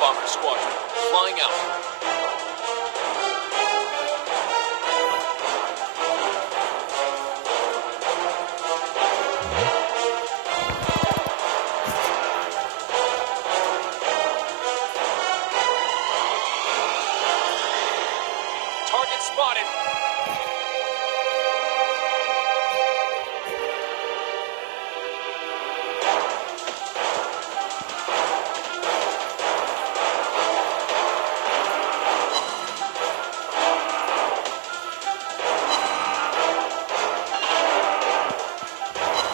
bomber squadron flying out. Target spotted.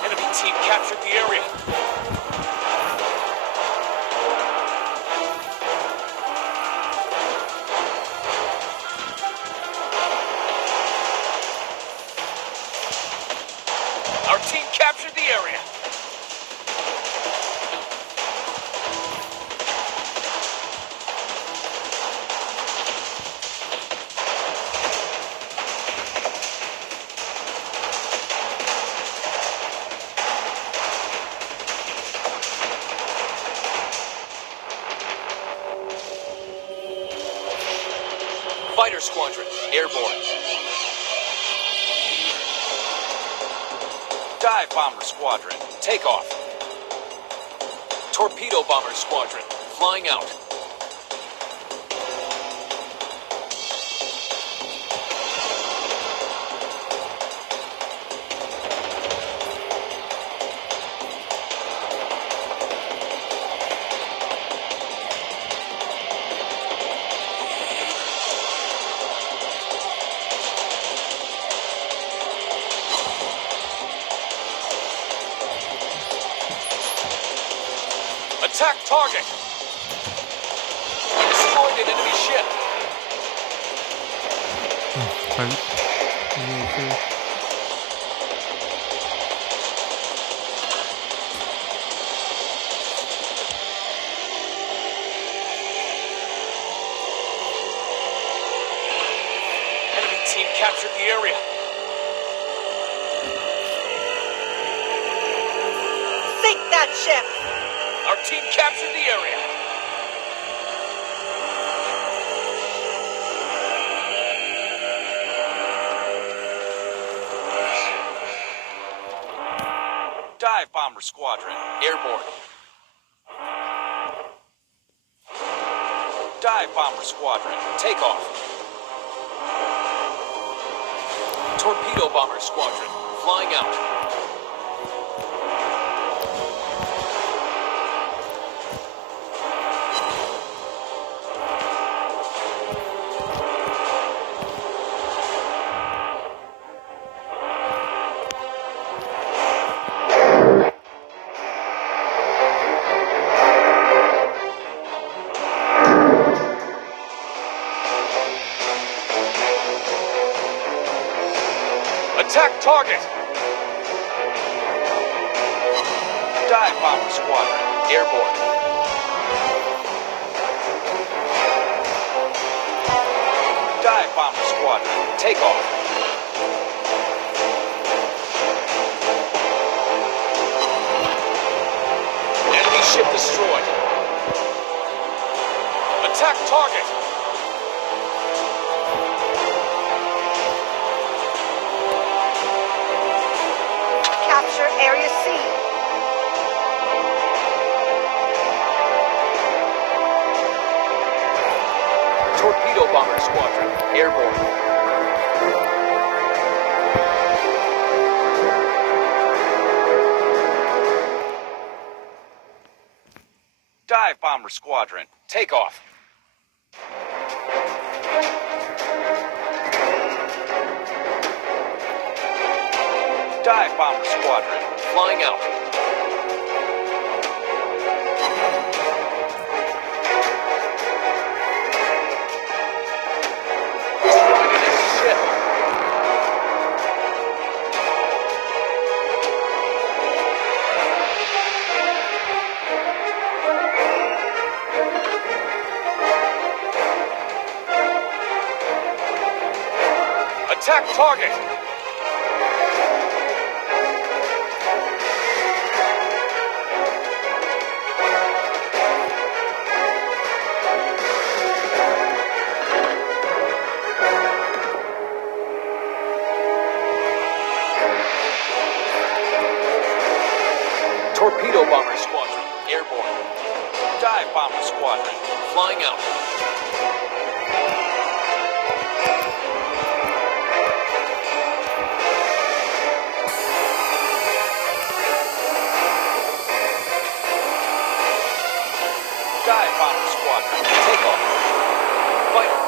Enemy team captured the area. Our team captured the area. Fighter squadron airborne. Dive bomber squadron, take off. Torpedo bomber squadron, flying out. Attack target! Destroyed an enemy ship. Enemy team captured the area. Sink that ship! Our team captured the area. Dive bomber squadron, airborne. Dive bomber squadron, take off. Torpedo bomber squadron, flying out. Attack target! Dive bomber squadron, airborne. Dive bomber squadron, take off. Enemy ship destroyed. Attack target! Capture Area C. Torpedo bomber squadron, airborne. Dive bomber squadron, take off. Dive bomber squadron, flying out. Destroyed an enemy ship. Attack target! Torpedo bomber squadron, airborne. Dive bomber squadron. Flying out. Dive bomber squadron. Take off. Fighter